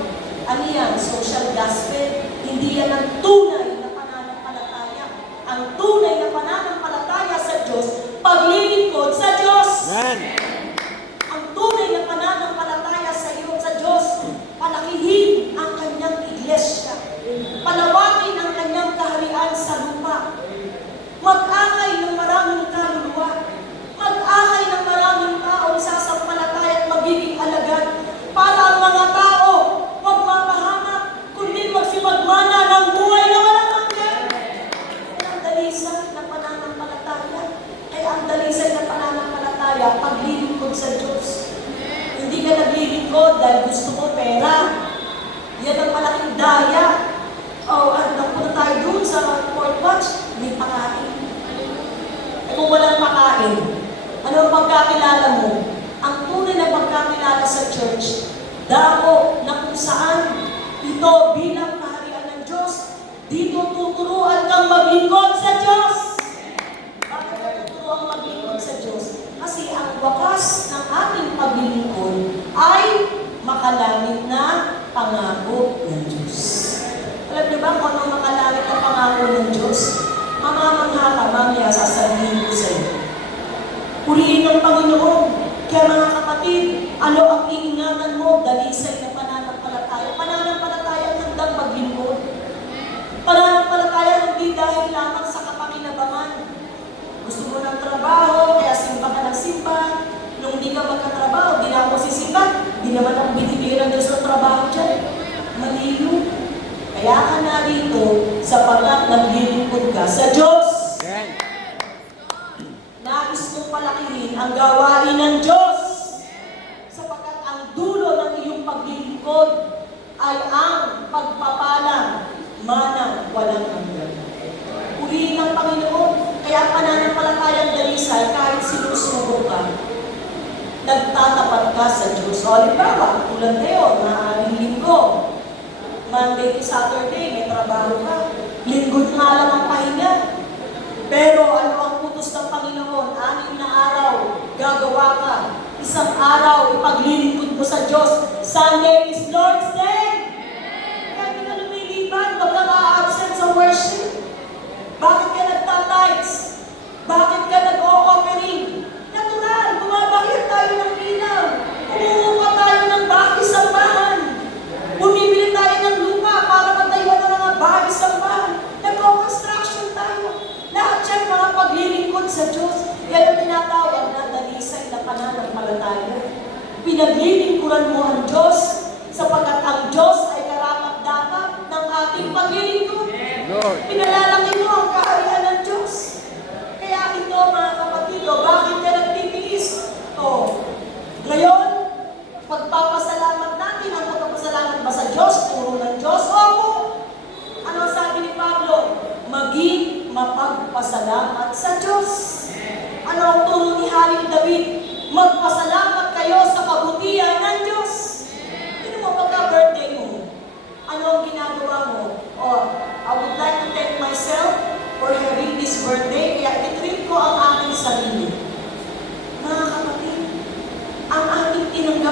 Ano yan? Social gospel. Hindi yan ang tunay na pananampalataya. Ang tunay na pananampalataya sa Diyos, paglilingkod sa Diyos. Amen. Ang tunay na pananampalataya sa iyo sa Diyos, palakihin ang kanyang iglesia. Palawakin ang kanyang kaharian sa lupa. Mag-akay ng maraming kaluluwa. Mag-akay ng maraming tao sasampalataya at magiging alagad para ang mga tao huwag mapahamak, kundi magsimagmana ng buhay na walang hanggan. Ang dalisan na pananampalataya. Kaya ang dalisan na pananampalataya, paglilingkod sa Diyos. Hindi ka naglilingkod dahil gusto mo pera. Yan ang malaking daya. Napunta tayo dun sa Fort Watch, may pakain. Kung walang pakain, ano ang pagkakilala mo? Ang tunay na pagkakilala sa church, dako na kung saan ito bilang kaharian ng Diyos, dito tuturuan kang maglingkod sa Diyos. Bakit ka tuturuan maglingkod sa Diyos? Kasi ang wakas ng ating paglilingkod ay makalangit na pangako ng Diyos. Alam niyo ba kung anong makalangit na pangako ng Diyos? Mamamangha ka, mamaya sasabihin ko sa iyo. Purihin ng Panginoon. Kaya mga kapatid, ano ang iingatan mo? Dalisay na pananampalataya. Pananampalataya ng handang maglingkod. Pananampalataya hindi dahil lamang sa kapakinabangan. Gusto mo ng trabaho, kaya simba ka ng simba. Nung hindi ka magkatrabaho, di na ako sisimba. Di naman ako binibigyan ng Diyos ng trabaho dyan. Maliyo. Kaya ka na dito sapagkat naglilingkod ka sa Diyos. Amen. Nais mong palakihin ang gawain ng Diyos sapagkat ang dulo ng iyong paglilingkod ay ang pagpapala manang walang hanggan. Purihin ng Panginoon, kaya ang pananampalatayang dalisay kahit sinusubo ka, nagtatapat ka sa Diyos. O, halimbawa, tulad ngayon, maaaring linggo, Monday to Saturday, may trabaho ka. Linggo nga lang ang pahinga. Pero ano ang utos ng Panginoon? 6 na araw, gagawa ka. Isang araw, ipaglilingkod mo sa Diyos. Sunday is Lord's Day. Kaya hindi ka lumiliban, wag kang a-absent sa worship. Bakit ka nagtatights? Bakit ka nag-o-offering? Natural, bumabakit tayo ng ilaw. Umuupa tayo ng bahay sa bahan. Bumibili tayo ng lupa para matayuan ng mga bahay sa bahan. Nag-construction tayo. Lahat yan mga paglilingkod sa Diyos. Yan ang tinatawag na dalisay na pananampalataya. Pinaglilingkuran mo ang Diyos sapagkat ang Diyos ay karapat-dapat ng ating paglilingkod. Lord. Pinalalaki mo ang kaharian ng Diyos. Kaya ito mga kapatid, bakit ka nagtitiis?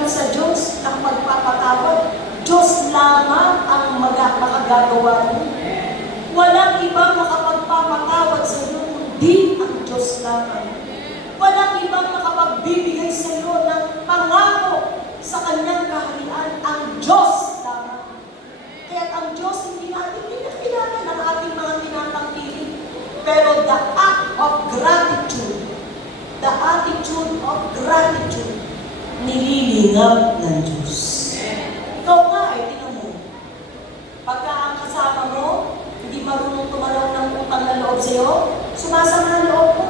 sa Diyos ang pagpapatawad. Diyos lamang ang makagagawa mo. Walang ibang makapagpapatawad sa iyo kundi ang Diyos lamang. Walang ibang makapagbibigay sa iyo ng pangako sa kanyang kaharian, ang Diyos lamang. Kaya ang Diyos hindi natin kinakilala ng ating mga tinatangkilik. Pero the act of gratitude, the attitude of gratitude, nililingap ng Diyos. Ikaw nga tinan mo. Pagka ang kasama mo, hindi marunong tumanaw ng utang na loob sa'yo, sumasama ng loob mo.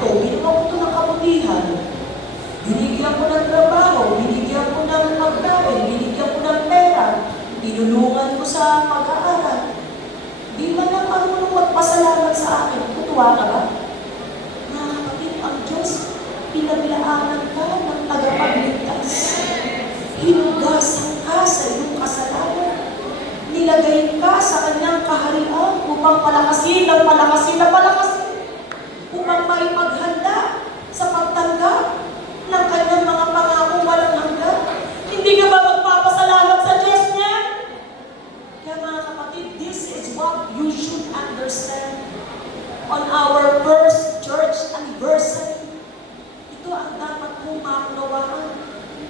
Ginawa ko ito ng kabutihan. Binigyan ko ng trabaho, binigyan ko ng pagkain, binigyan ko ng pera, tinulungan ko sa pag-aaral. Di man lang marunong magpasalamat sa akin. Tutuwa ka ba? Mga kapatid, ang Diyos, pinaglaanan ka ng tagapagligtas. Hinugasan ka sa iyong kasalanan. Nilagay ka sa kanyang kaharian upang palakasin ng palakasin na palakasin. Upang maipaghanda sa pagtanggap ng kanyang mga pangako walang hanggan. Hindi ka ba magpapasalamat sa Diyos niya? Kaya mga kapatid, this is what you should understand on our first church anniversary. Ito ang dapat mong maunawaan.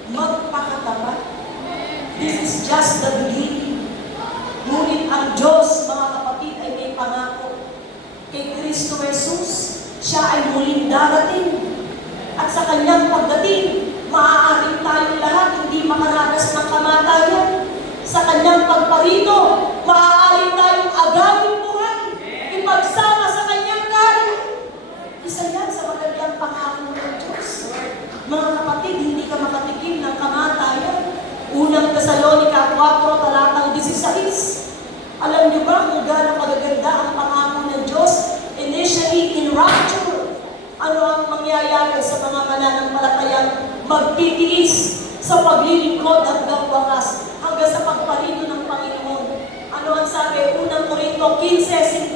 Magpakatapat. This is just the beginning. Ngunit ang Diyos, mga kapatid, ay may pangako. Kay Kristo Jesus, siya ay muling darating. At sa kanyang pagdating, maaaring tayong lahat hindi makaranas ng kamatayan. Sa kanyang pagparito, maaaring tayong agawin buhay. Ipagsama sa kanyang kaharian. Isa yan sa magandang pangako ng Diyos. Mga kapatid, hindi ka makatikim ng kamatayan. Unang Tesalonica 4, talatang 16. Alam niyo ba kung gaano magaganda ang pangako ng Diyos? Initially in rapture. Ano ang mangyayari sa mga mananampalatayang magtitiis sa paglilingkod hanggang wakas, hanggang sa pagparito ng Panginoon? Ano ang sabi? Unang Korinto 15:51.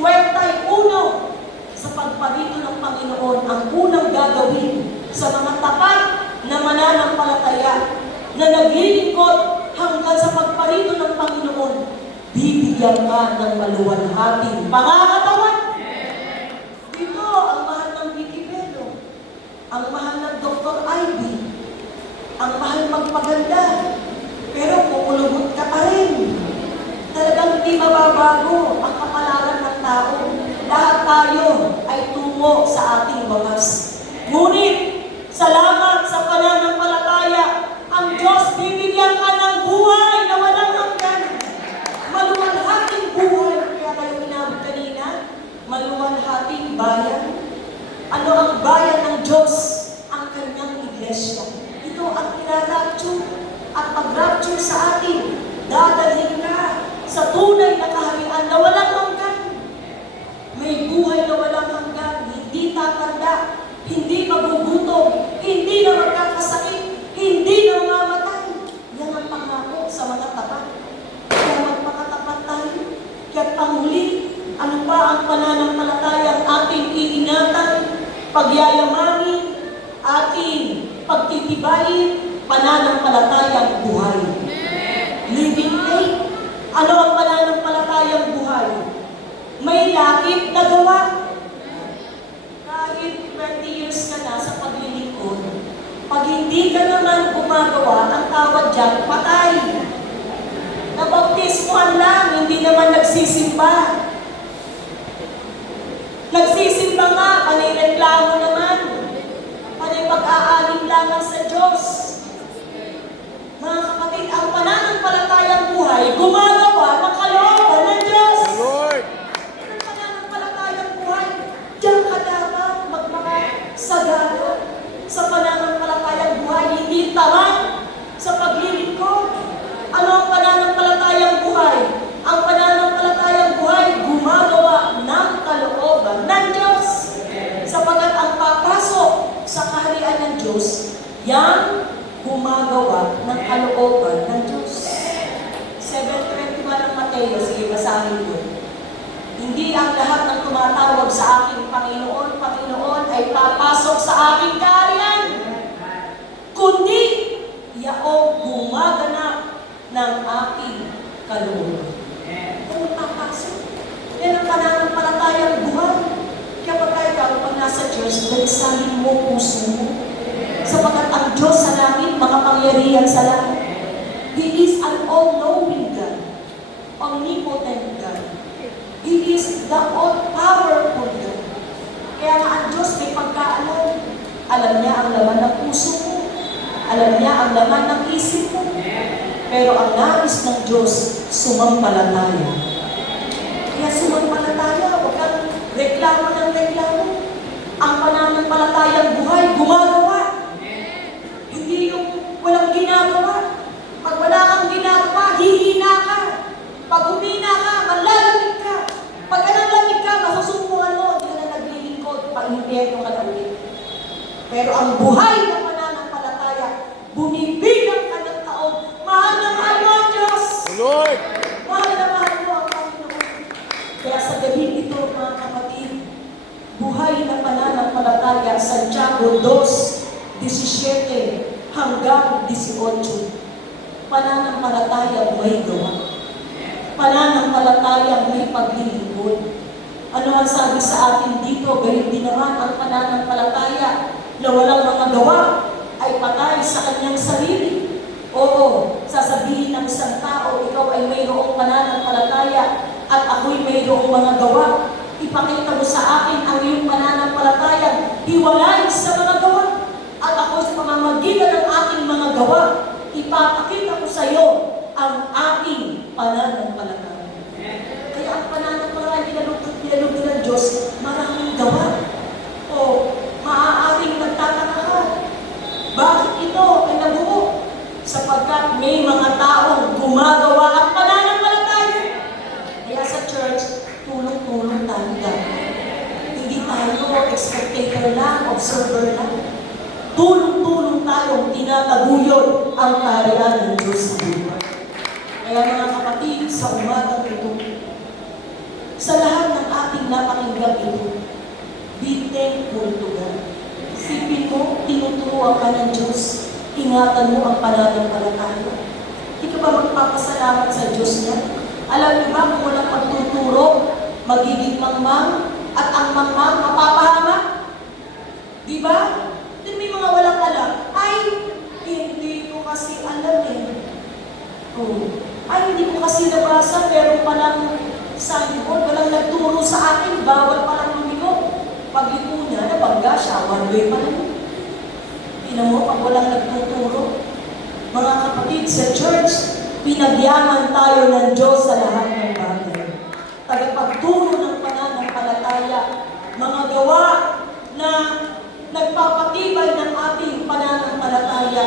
Sa pagparito ng Panginoon, ang unang gagawin sa mga tapat na mananampalataya na naglilingkod hanggang sa pagparito ng Panginoon, bibigyan ka ng maluwalhating pangangatawan. Dito, ang mahal ng Wikipedyo, ang mahal ng Dr. Ivy, ang mahal magpaganda, pero kukulubot ka pa rin. Talagang hindi mababago ang kapalaran ng tao. Lahat tayo ay tungo sa ating wakas. Ngunit, salamat sa pananampalataya, ang Diyos bibigyan ka ng buhay na walang hanggan. Maluwalhating buhay. Kaya kayo inabot kanina, maluwalhating bayan. Ano ang bayan ng Diyos? Ang kanyang iglesia. Ito ang ira-rapture. At pag-rapture sa atin, dadalhin ka sa tunay na kaharian na walang hanggan. May buhay na walang hanggan, hindi tatanda, hindi magugutom, hindi na magkakasakit, hindi na mamamatay. Yan ang pangako sa mga tapat. Kaya magpakatapat tayo. Kaya panghuli, ano pa ang pananampalatayang ating iingatan, pagyayamanin, ating pagtitibayin, pananampalatayang buhay. Living faith. Ano ang pananampalatayang buhay? May lakip na gawa. Kahit 20 years ka na sa paglilingkod, pag hindi ka naman gumagawa, ang tawag dyan, patay. Nabautismuhan lang, hindi naman nagsisimba. Nagsisimba nga, panireklamo naman. Panay pag-aalinlangan sa Diyos. Mga kapatid, ang pananampalatayang buhay, gumagawa ng kalooban ng Diyos. Lord. Ang pananampalatayang buhay, diyan ka dapat magmakasagana sa pananampalatayang buhay, hindi tamad sa paglilingkod. Ano ang pananampalatayang buhay? Ang pananampalatayang buhay, gumagawa ng kalooban ng Diyos. Sapagat ang papasok sa kaharian ng Diyos, yan gumagawa ng kalooban ng Diyos. 7:21 ng Mateo, sige basahin ko. Hindi ang lahat ng tumatawag sa aking Panginoon, Panginoon ay papasok sa aking kaharian, kundi yaon ating kalooban. Kung papasok, yan ang pananampalatayang buhay. Kaya pag nasa Diyos, nagsalin mo puso mo. Sapagkat ang Diyos sa langit, makapangyarihan sa langit. He is an all-knowing God, omnipotent God. He is the all-powerful God. Kaya nga ang Diyos may pagkaalam. Alam niya ang laman ng puso mo. Alam niya ang laman ng isip mo. Pero ang nais ng Diyos, sumampalataya. Kaya sumampalataya, huwag kang reklamo ng reklamo. Ang pananampalatayang buhay, gumagawa. Hindi yung walang ginagawa. Pag wala kang ginagawa, hihina ka. Pag humina ka, malalamig ka. Pag nalamig ka, masusumpungan mo, hindi ka na naglilingkod, pag-impyerno ka na ulit. Pero ang buhay ng pananampalataya, bumibilang ka ng taon. Mahal na mahal mo ang Diyos. Lord. Mahal na mahal mo ang Panginoon. Kaya sa gabi ito, mga kapatid, buhay ng pananampalataya, Santiago 2:17 hanggang 18. Pananampalataya may gawa. Pananampalataya may paglilingkod. Ano ang sabi sa atin dito? Gayon din naman ang pananampalataya na walang mga gawa ay patay sa kanyang sarili. Oo, sasabihin ng isang tao, ikaw ay mayroong pananampalataya at ako'y mayroong mga gawa. Ipakita mo sa akin ang iyong pananampalataya, hiwalay sa mga gawa. At ako sa pamamagitan ng aking mga gawa, ipapakita ko sa iyo ang aking pananampalataya. Kaya ang pananampalataya nilalugod ng Diyos, maraming gawa. O maaaring nagtataka ka. Bakit ito ay nabuo? Sapagkat may mga taong gumagawa ang pananampalataya. Kaya sa church, tulong-tulong tayo dapat. Hindi tayo spectator lang, observer lang. Tulong-tulong tayong tinataguyod ang kaharian ng Diyos sa buhay. Kaya mga kapatid, sa umagang ito, sa lahat ng ating napakinggan ito, be thankful to God. Isipin mo, tinuturuan ka ng Diyos, ingatan mo ang pananampalataya. Hindi ka ba magpapasalamat sa Diyos niya? Alam niyo ba kung walang pagtuturo, magiging mangmang, at ang mangmang mapapahamak? Di ba? Then may mga walang alam, ay, hindi ko kasi alam eh. Oh. Ay, hindi ko kasi nabasa, pero palang sa likod, walang nagturo sa akin, bawal palang lumigo. Pagliko niya, nabangga siya, one way pa lang. Tingnan mo, pag walang nagtuturo. Mga kapatid, sa church, pinagyaman tayo ng Diyos sa lahat ng bagay. Tagapagturo ng pananampalataya, mga gawa na nagpapatibay ng ating pananampalataya,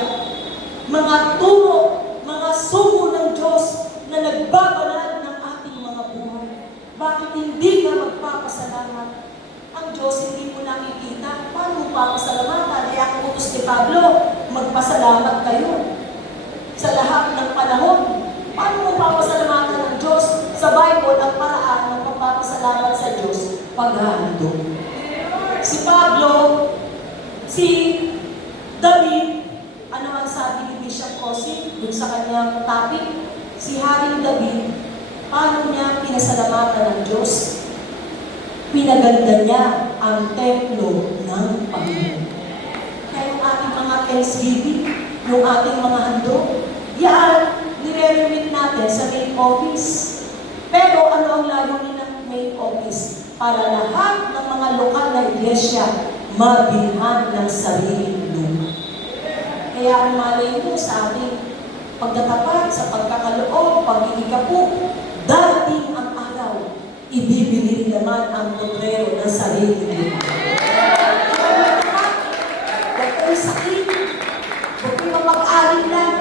mga turo, mga sugo ng Diyos na nagbabanal ng ating mga buhay. Bakit hindi ka magpapasalamat? Ang Diyos hindi mo nakikita. Paano papasalamatan? Kaya ang utos ni Pablo, magpasalamat kayo sa lahat ng panahon. Paano mo papasalamatan ng Diyos? Sa Bible, ang paraan ng pagpapasalamat sa Diyos, paghahandog. Si Pablo, si David, ano ang sabi ni Bishop Cossy dun sa kanyang topic? Si Haring David, paano niya pinasalamatan ng Diyos? Pinaganda niya ang templo ng Panginoon. Kaya yung ating mga Thanksgiving, yung ating mga handog, yan, nire-remit natin sa main office. Pero ano ang layunin ng main office? Para lahat ng mga lokal na iglesia mabilhan ng sariling lupa. Kaya ang malay mo sa ating pagdatapat, sa pagkakaloob, pag-iikapu, darating ang araw, ibibili rin naman ang potrero ng sariling lupa. Huwag kayo sakit, huwag kayo mapag-alin lang.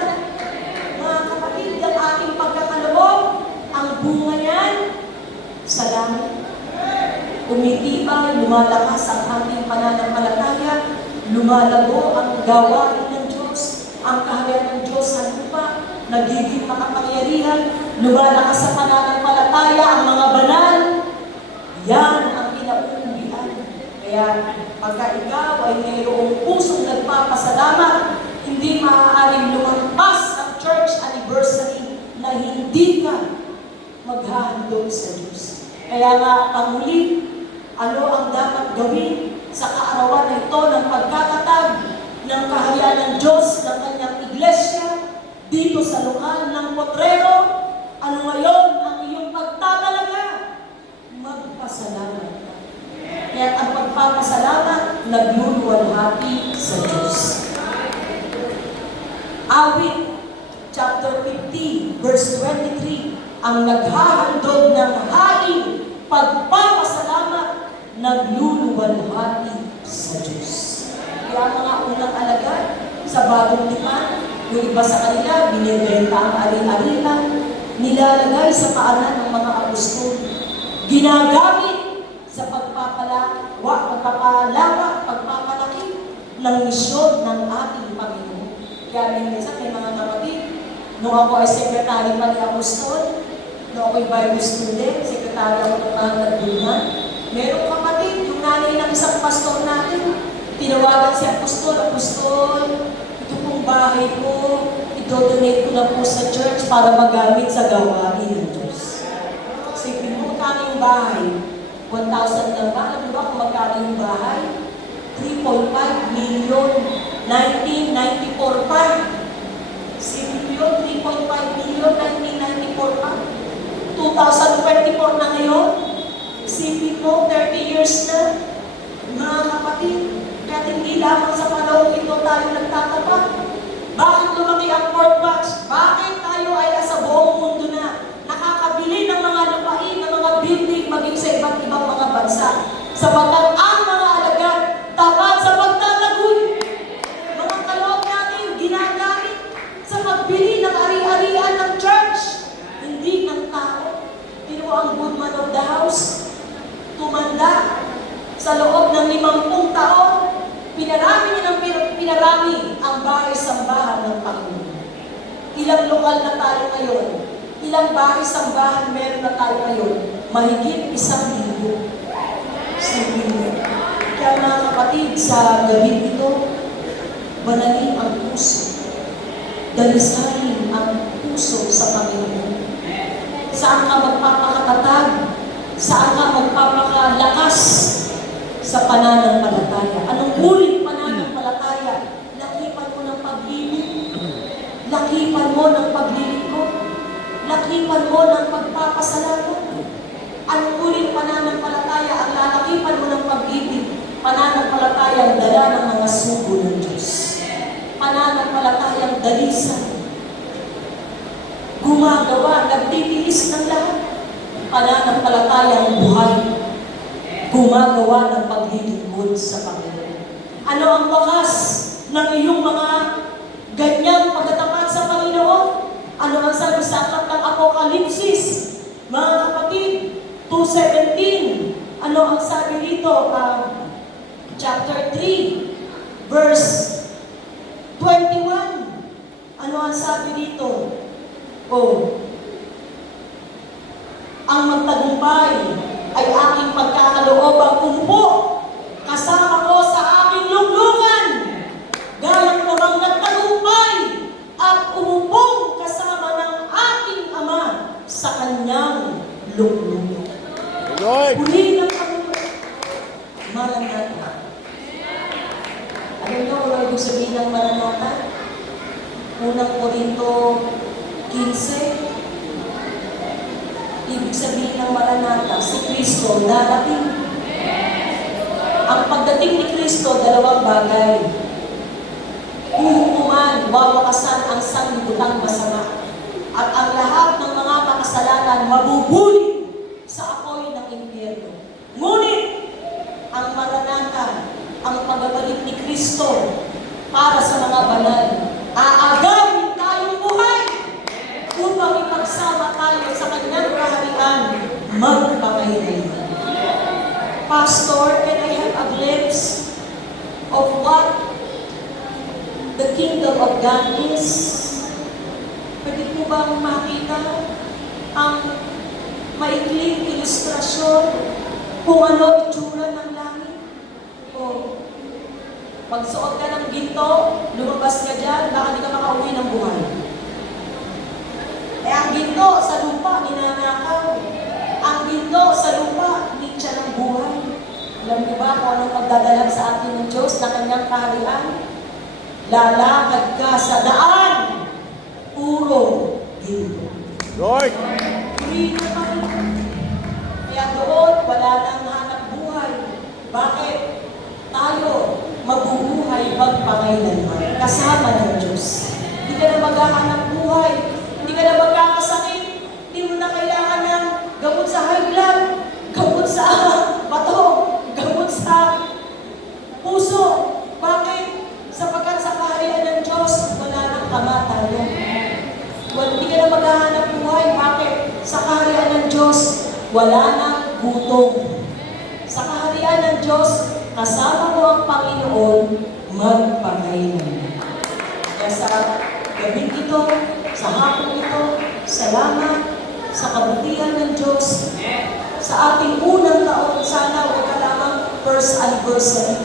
Mga kapatid, ang ating pagkakaloob, ang bunga niyan, sa langit. Umitibay, lumalakas ang ating pananampalataya, lumalago ang gawain ng Diyos, ang kaharian ng Diyos sa lupa, nagiging makapangyarihan, lumalakas sa pananampalataya ang mga banal. Yan ang pinauuwian. Kaya pagka ikaw ay mayroong pusong nagpapasalamat, hindi maaaring lumampas ang church anniversary na naghahandog sa Diyos. Kaya nga, panguli, ano ang dapat gawin sa kaarawan na ito ng pagkakatag ng kaharian ng Diyos ng kanyang iglesia dito sa lokal ng Potrero? Ano ngayon ang iyong pagtatalaga? Magpasalamat ka. Kaya ang pagpapasalamat, nagluluwalhati sa Diyos. Awit, chapter 50, verse 23, ang naghahandog ng haing pagpapasalamat, nagluluwalhati sa Diyos. Kaya mga unang alagad sa bagong tipan, yung iba sa kanila, binibenta ang ari-arian, nilalagay sa paanan ng mga apostol, ginagamit sa pagpapalawak, pagpapalaki ng misyon ng ating Panginoon. Kaya minsan may mga kapatid, nung ako ay sekretary pa ni Apostol, nung ako'y Bible student, sekretary ako ng mga nagdungan, merong kapatid, yung nanay ng isang pastor natin, tinawagan si Apostol, ito pong bahay ko, idodonate ko na po sa church para magamit sa gawain ng Diyos. Sige mo, magkano yung bahay? 1,000 lang ba? Alam mo ba kung magkano yung bahay? 3.5 million. 1994 pa. Sige yun, 3.5 million, 1994 pa. 2024 na ngayon. Isipin mo, 30 years na. Mga kapatid, kahit hindi lamang sa panahon ito tayo nagtatapat. Bakit lumaki ang Fort Watch? Bakit tayo ay nasa buong mundo na nakakabili ng mga lupain, ng mga building, maging sa iba't ibang mga bansa? Sapagkat ang mga alagad, tapat sa pagtataguy. Mga kaloob natin, ginagamit sa pagbili ng ari-arian ng church, hindi ng tao. Pero ang good man of the house, tumanda sa loob ng 50 taon, pinarami niya ng pinarami ang bahay-sambahan ng Panginoon. Ilang lokal na tayo ngayon? Ilang bahay-sambahan meron na tayo ngayon? Mahigit 1,000. Kaya mga kapatid, sa gabi ito, banalin ang puso. Dalisanin ang puso sa Panginoon. Saan ka magpapakatatag? Saan ka magpapakalakas sa pananampalataya? Anong ulit pananampalataya? Lakipan mo ng pag-ibig. Lakipan mo ng paglilingkod. Lakipan mo ng pagpapasalamat. Anong ulit pananampalataya? Ang lalakipan mo ng pag-ibig. Pananampalataya ang dala ng mga sugo ng Diyos. Pananampalataya ang dalisan. Gumagawa, nagtitiis ng lahat. Pananampalataya ang buhay. Gumagawa ng paglilingkod sa Panginoon. Ano ang wakas ng iyong mga ganyang pagtatapat sa Panginoon? Ano ang sabi sa aklat ng Apokalipsis? Mga kapatid, 2:17. Ano ang sabi dito? Chapter 3, verse 21. Ano ang sabi dito? Ang magtagumpay ay aking pagkakaloobang umupo kasama ko sa aking luglugan. Gayang namang nagtagumpay at umupong kasama ng aking Ama sa kanyang luglugan. Lord. Purihin ang Panginoon. Maranatha. Alam niyo kung ano ibig sabihin ng Maranatha? Unang Korinto 15. Ibig sabihin ng Maranatha, si Kristo darating. Ang pagdating ni Kristo, dalawang bagay. Huhukuman, wawakasan ang sanlibutan masama. At ang lahat ng mga makasalanan mabubuli sa apoy ng impyerno. Ngunit, ang Maranatha, ang pagbabalik ni Kristo para sa mga banal, aagawin tayong buhay upang ipagsama tayo sa kanyang kaharian magpakailanman. Pastor, can I have a glimpse of what the kingdom of God is? Pwede po bang makita ang maikling ilustrasyon kung ano itsura ng langit? O pagsuot ka ng ginto, lumabas ka dyan, baka di ka makauwi ng buhay. Eh ang ginto sa lupa, ninanakaw. Anino sa lupa, hindi siya ng buhay. Alam niyo ba kung anong magdadalag sa atin ng Diyos na kanyang kaharian? Lalakad ka sa daan, puro ginto. Lord. Green na kami. Kaya doon, wala nang hanap buhay. Bakit? Tayo, mabubuhay magpangailanman. Kasama ng Diyos. Hindi ka na maghahanap buhay. Hindi ka na magkakasakit. Hindi mo na kailangan ng gamot sa high blood, gamot sa bato, gamot sa puso. Bakit? Sapagkat sa kaharian ng Diyos, wala nang kamatayan. Hindi ka na maghahanap buhay. Bakit? Sa kaharian ng Diyos, wala nang gutom. Sa kaharian ng Diyos, kasama mo ang Panginoon, magpangailanman. Kaya sa gabing ito, sa hapon ito, salamat sa kabutihan ng Diyos. Sa ating unang taon, sana huwag ka lamang first anniversary.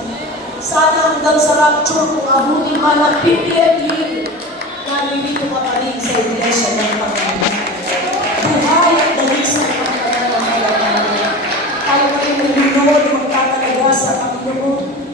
Sana hanggang sa rapture, kung abutin man ang 50th year, nalilito ka pa rin sa iglesia ng Panginoon. Buhay at dalisay ang Panginoon. Tayo kayo nilunod, magtatalaga sa Panginoon.